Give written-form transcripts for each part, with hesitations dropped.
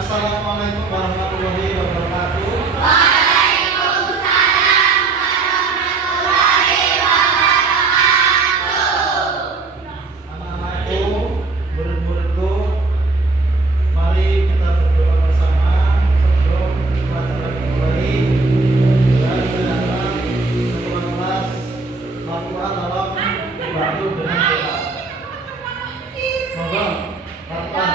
Assalamualaikum warahmatullahi wabarakatuh. Anak-anakku, murid-muridku, mari kita berdoa bersama sebelum pelajaran dimulai. Dan sedangkan ketua kelas Al-Quran dalam dibantu dengan doa. Monggo, Bapak.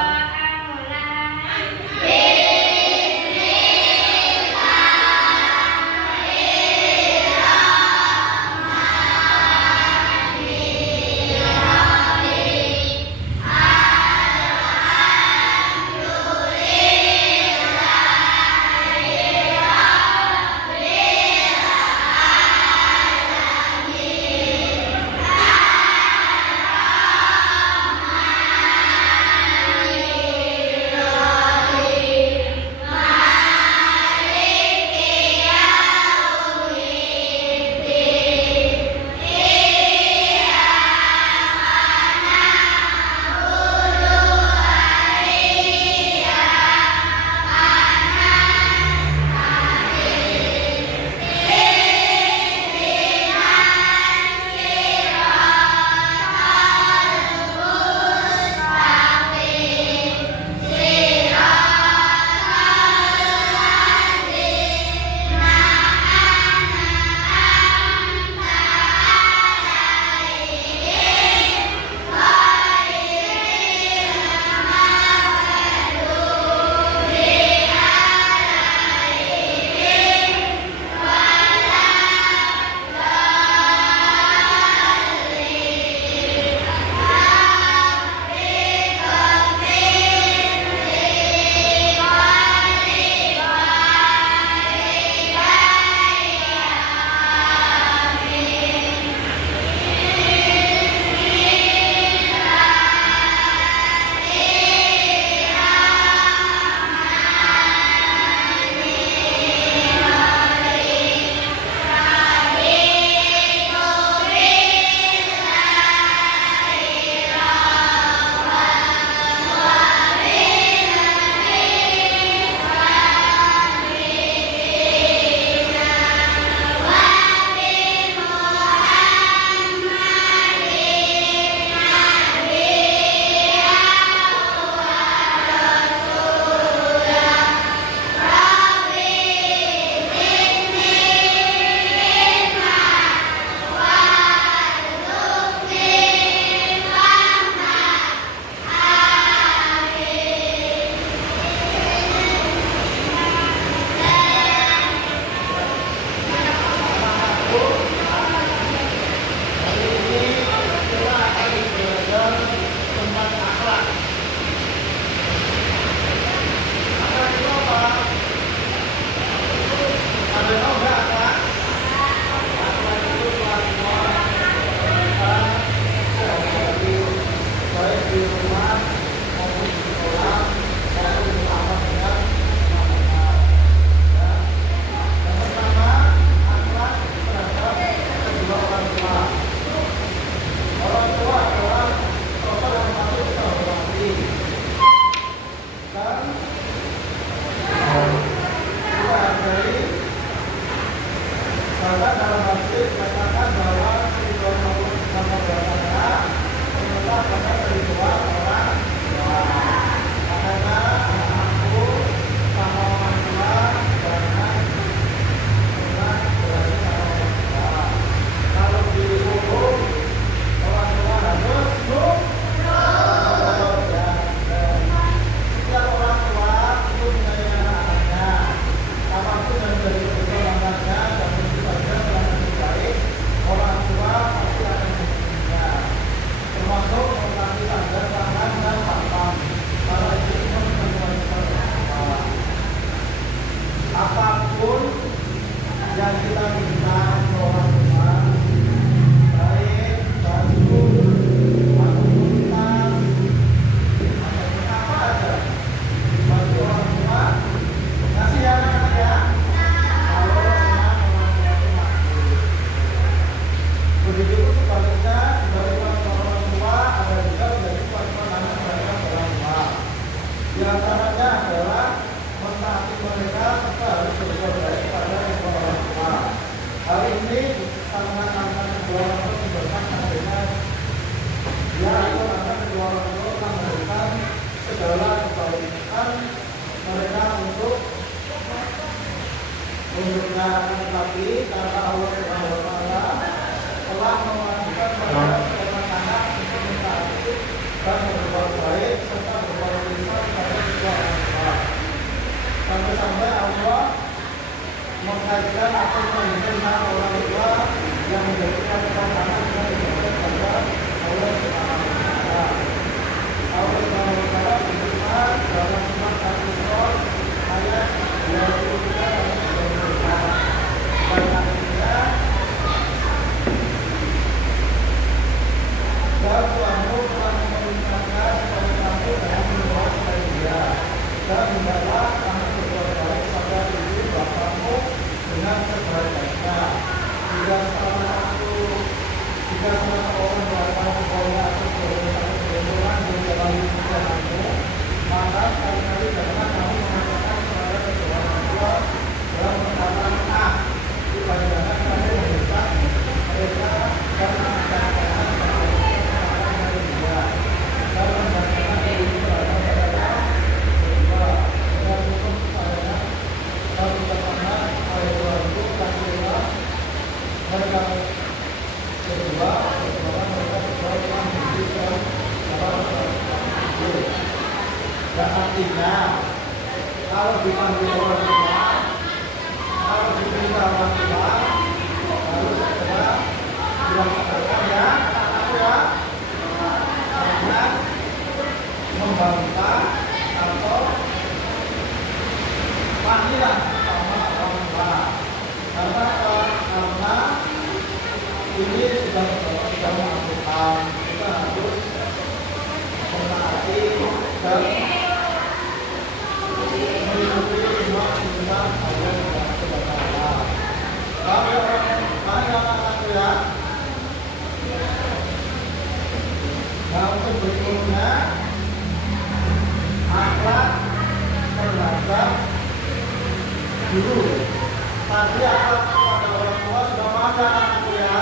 Setiap orang tua menaati mereka serta harus berbuat baik kepada kedua orang tua. Hal ini sangat kedua orang tua menyebabkan adanya dia atau anak kedua orang tua akan memberikan segala kebaikan mereka untuk tetapi karena Allah Subhanahu wa taala telah mewajibkan kepada setiap anak untuk mentaati dan berbuat baik serta berbuat ihsan kepada kedua orang tua. Sampai-sampai Allah mengkaitkan atau menghina orang tua yang menjadikan anak dengan ibadah kepada Allah Subhanahu wa taala. Allah Subhanahu wa taala berfirman dalam surat Al-Isra ayat 23 dan artinya dan Tuhanmu telah memerintahkan supaya kamu jangan berbuat selain Dia dan hendaklah kamu berbuat baik pada ibu bapakmu dengan sebaik-baiknya. Jika salah orang melakukan kebaikan atau kebenaran di dalam hidupmu, maka sekali-kali janganlah kamu mengatakan kepada kedua orang tua dalam perkataan jangan kamu meminta mereka dan mengatakan dari Dia dan mengatakan diri terhadap mereka kedua dan hukum kepadanya dan ucapannya oleh Tuhanku dan kedua mereka kedua mereka kedua yang memberikan dan artinya kalau dipanggil orang tua kalau diperintah orang tua harus segera dilaksanakan ya jangan membantah atau panggilan sama orang tua karena ini sudah melakukan kita harus menaati dan mengikuti semua tuntunan Allah Subhanahu wa taala. Mari anak-anakku ya. Nah, untuk berikutnya akhlak terhadap guru. Tadi akhlak kepada orang tua sudah ada anakku ya.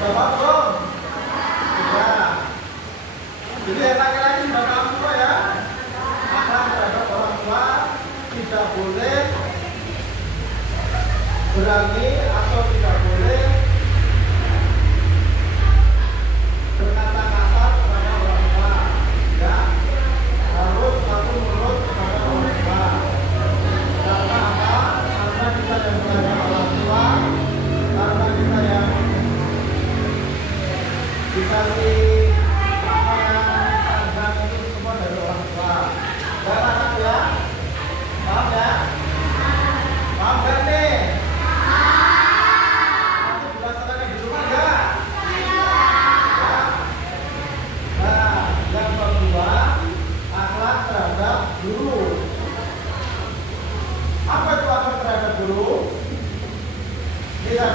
Sudah belum? Sudah. Jadi laki-laki sudah tahu semua ya. Akhlak terhadap orang tua tidak boleh berani atau tidak boleh berkata kasar kepada orang tua ya, harus satu nurut kepada orang tua. Karena apa? Karena kita yang belajar orang tua, karena kita yang dikasih apa yang akan itu semua dari orang tua. Dan anak ya, paham ya? Paham gak nih? Nanti dilaksanakan di rumah ya? Ya. Nah, yang kedua, akhlak terhadap guru. Apa itu akhlak terhadap guru? Bisa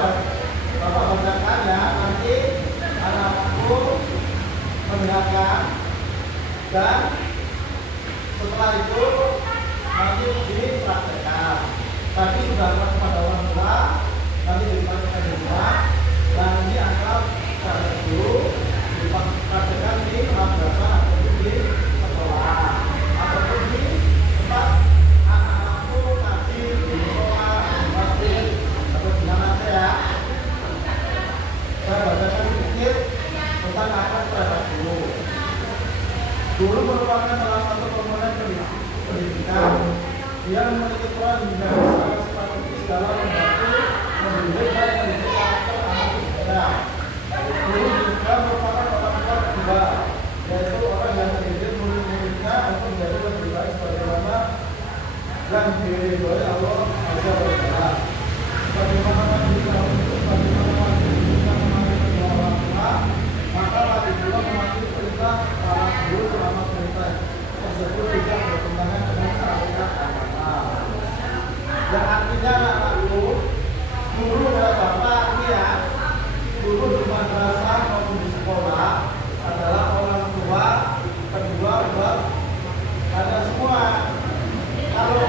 Bapak bacakan ya, nanti anak-anakku mendengarkan dan setelah itu nanti dipraktekkan. Tadi sudah kepada orang tua, nanti dipraktekkan di rumah. Dan ini akhlak terhadap guru dipraktekkan di madrasah ataupun di sekolah ataupun di tempat anak-anakku ngaji di sekolah, di masjid atau di mana saja ya. Saya bacakan sedikit tentang akhlak terhadap guru. Guru merupakan salah satu komponen pendidikan. Dia memiliki peran yang strategis dalam membantu mendidik dan mendidik karakter anak usia. Guru juga merupakan orang tua kedua, yaitu orang yang mendidik murid-muridnya untuk menjadi lebih baik sebagaimana yang diridhoi Allah Azza wa Jalla. Bagaimana maka wajib juga mematuhi perintah para guru selama perintah tersebut tidak bertentangan dengan syariat agama. Yang artinya anakku, guru adalah bapak ini ya, guru di madrasah maupun di sekolah adalah orang tua kedua buat ada semua. Kalau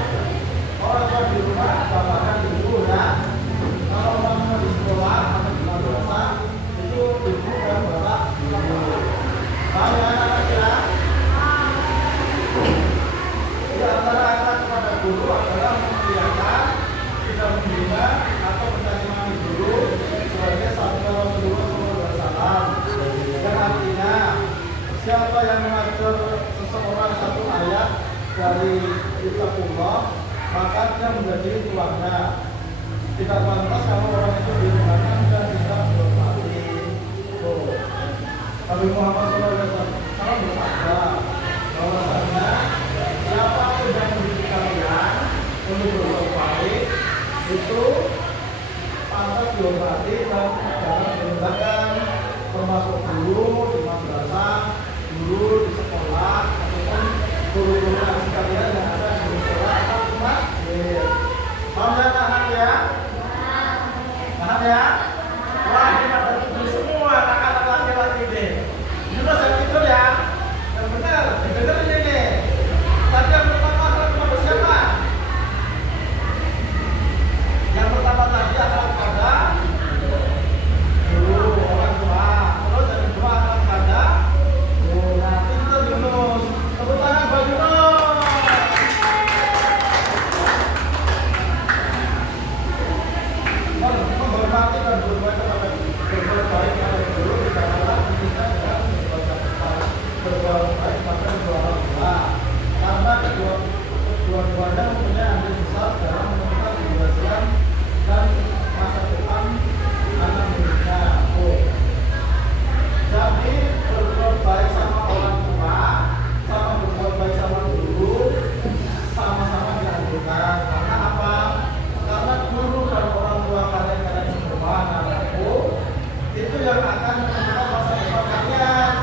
dari kitabullah, maka dia menjadi tuannya. Tidak pantas kalau orang itu direndahkan dan tidak dihormati. Nabi Muhammad SAW bersabda bahwasanya siapapun yang mendidik kalian untuk berbuat baik itu pantas dihormati dan jangan direndahkan, termasuk guru di madrasah, guru di sekolah, ataupun guru-guru sekalian yang ada di sekolah atau di masjid. Paham ya anak ya? Paham ya? Wah, ini pada tidur semua anak-anak laki-laki ini. Juga saya tidur ya. Yang benar, benar ini. Tadi yang pertama adalah kepada siapa? Yang pertama tadi adalah kepada guru, orang tua. Terus yang kedua adalah kepada guru. Nah, pintar Yunus. Tepuk tangan buat Yunus. Menghormati dan berbuat baik kepada guru tidaklah kita dengan berbuat baik pada kedua orang tua, karena kedua-duanya mempunyai andil besar dalam menentukan keberhasilan dan masa depan anak didiknya. Jadi berbuat baik sama orang tua, sama berbuat baik sama guru, sama-sama dianjurkan. Karena apa? Karena guru dan orang tua kalian semua anakku itu yang akan menentukan masa depan kalian.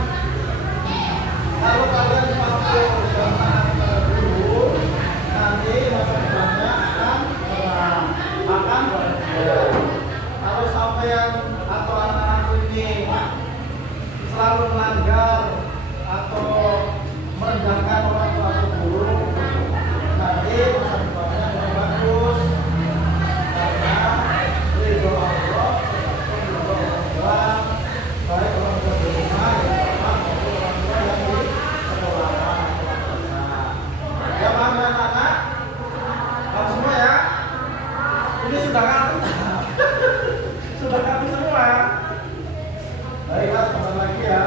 Kalau kalian mampu dan taat kepada guru, nanti masa depannya akan terang, akan bahagia. Kalau sampean atau anak-anak ini selalu melanggar atau merendahkan orang tua atau guru, nanti masa depannya tidak bagus. Karena ridho Allah ataupun ridho orang tua, baik orang tua di rumah yang bapak maupun orang tua yang di sekolah atau madrasah. Ya paham ya anak-anak? Paham semua ya? Ini sudah ngerti? Sudah ngerti semua? Baiklah, sebentar lagi ya.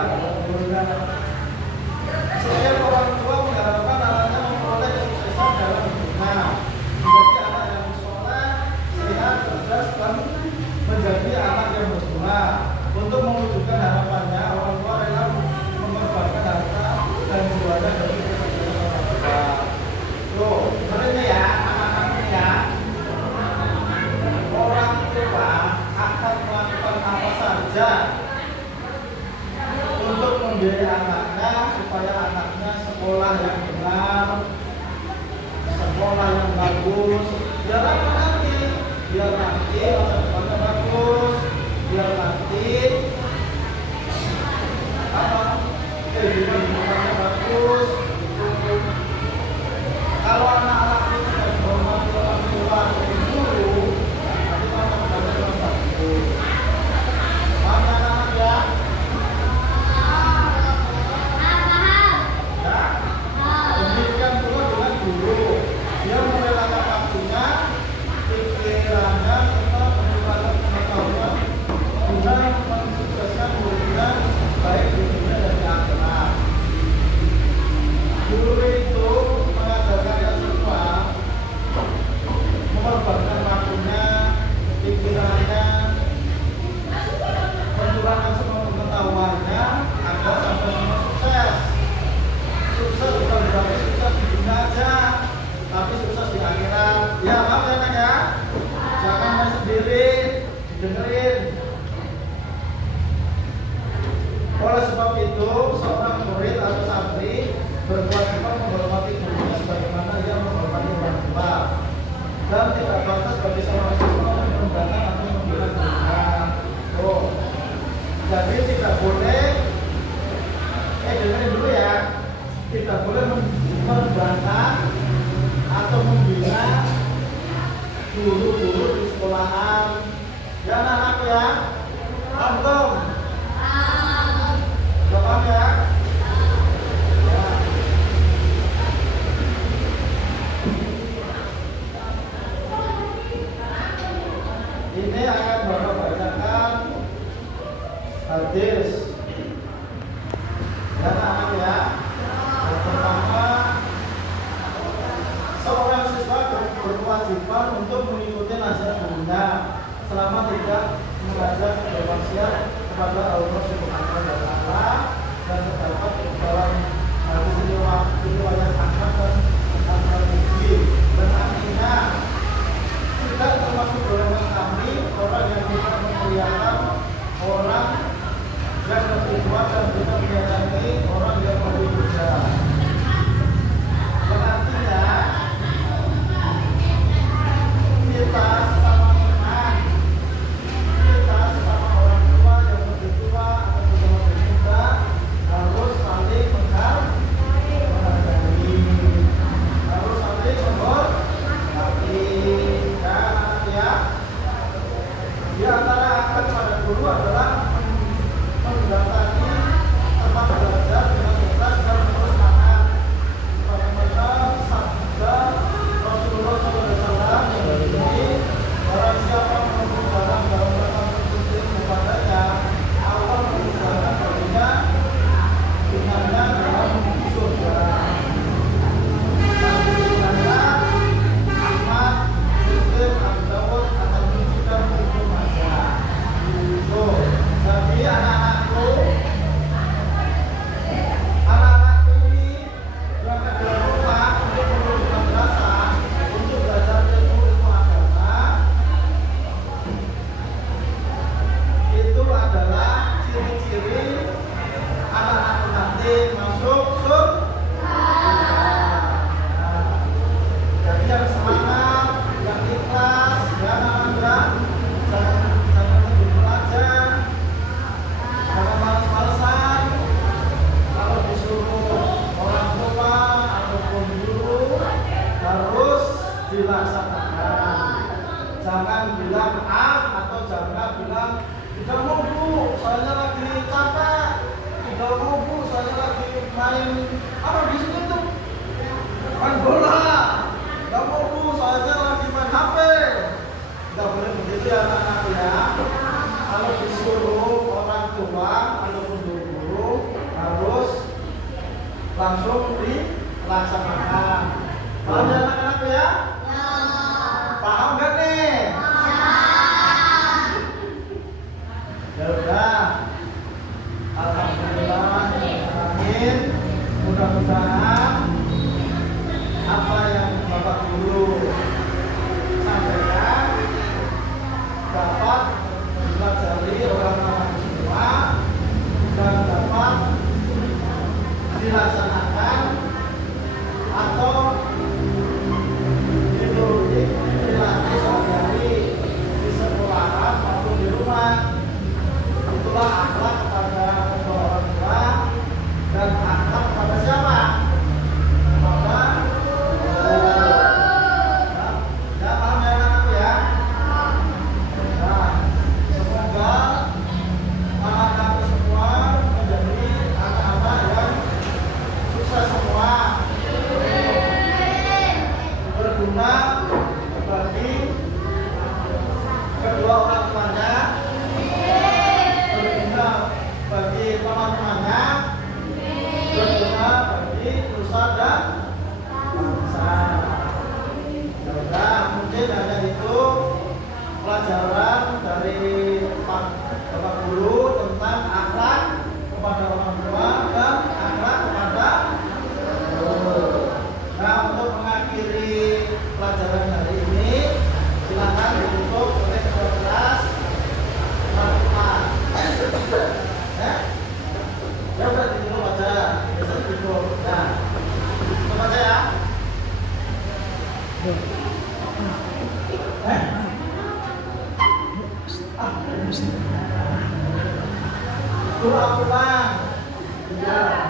Setiap orang tua mengharapkan anaknya memperoleh kesuksesan dalam hidupnya, menjadi anak yang soleh, sehat, cerdas, dan menjadi anak yang berguna. Untuk mewujudkan harapannya, orang tua rela mengorbankan harta dan jiwanya demi kesuksesan orang tua. Loh, sebenarnya ya, anak-anak ini ya, orang tua akan melakukan apa saja untuk membiayai anaknya supaya anaknya sekolah yang benar, sekolah yang bagus. Biar apa nanti? Biar nanti masa depannya bagus. Biar nanti apa? Kehidupannya bagus. Kalau anak-anak itu tidak dihormati orang tua atau guru, nanti masa depannya kurang bagus. Paham ya anak-anak ya? Demikian pula dengan guru, dia merelakan waktunya, pikirannya, serta penyumbatan pengetahuan guna mensukseskan muridnya baik di dunia dan di akhirat. Guru itu mengajarkan yang semua, mengorbankan waktunya, pikirannya, mencurahkan semua pengetahuannya agar sampai semua sukses. Sukses bukan berarti sukses di dunia aja, tapi sukses di akhirat. Ya, maaf ya anak ya. Jangan main sendiri, didengerin. Oleh sebab itu, seorang murid atau santri berkewajiban menghormati gurunya sebagaimana ia menghormati orang tua, dan tidak pantas bagi seorang siswa merendahkan atau membela gurunya. Jadi tidak boleh. Dengerin dulu ya. Tidak boleh membantah atau membina guru-guru di sekolahan. Ya anak-anak ya. Paham? Paham ya? Ya. selama tidak mengajak bermaksiat kepada Allah Subhanahu wa Ta'ala, dan terdapat dalam hadis riwayat Ahmad dan Al-Bukhari. Dan artinya tidak termasuk golongan kami orang yang tidak memuliakan orang yang lebih tua dan tidak menyayangi orang yang lebih muda. Dan artinya kita sesama teman, kita sesama orang tua yang lebih tua atau juga lebih muda harus saling menghargai, harus saling menghormati. Ya, di antara akad pada guru adalah mendatangi tempat belajar dengan ikhlas dan terus semangat. Sebagaimana sabda Rasulullah SAW yang begini, barang siapa menempuh jalan dalam rangka berkunjung kepadanya, Allah memudahkan baginya dengannya dalam surga. Ahmad, Muslim, Abu Dawud, At-Tirmidzi dan Ibnu Majah. Jadi anak-anakku ini berangkat dari rumah untuk menuju madrasah untuk belajar ilmu agama. Itu adalah ciri-ciri anak-anak nanti masuk surga. Jadi yang semangat, yang ikhlas, yang anak-anak jangan begitu aja, jangan malas-malesan. Kalau disuruh orang tua ataupun guru harus dilaksanakan. Jangan bilang atau jangan bilang tidak mau bu, saya lagi capek. Tidak mau bu, saya lagi main apa di sini tuh, main bola. Tidak mau bu, saya lagi main HP. Tidak boleh begitu ya anak-anak ya. Kalau disuruh orang tua ataupun guru harus langsung dilaksanakan. Paham ya anak-anak ya? Paham gak nih? Ya udah. Alhamdulillah. Amin. Mudah-mudahan apa yang Bapak Guru sampaikan dapat dipelajari orang-orang semua dan dapat dilaksanakan atau dilatih sehari-hari di sekolahan maupun di rumah. Itulah akhlak kepada kedua orang tua dan akhlak kepada siapa? Kepada ya, paham ya anak ya? Nah, semoga anak-anak semua menjadi anak-anak yang sukses semua, berguna bagi kedua orang tuanya, berguna bagi teman-temannya, berguna bagi nusa dan bangsa. Nah, mungkin hanya itu pelajaran dari Bapak Guru tentang akhlak kepada orang tua dan akhlak kepada guru. Nah, untuk mengakhiri pelajaran hari ini, silakan ditutup oleh ketua kelas. Ya udah ditutup aja, bisa ditutup. Nah, tutup aja ya. Doa pulang. Ya.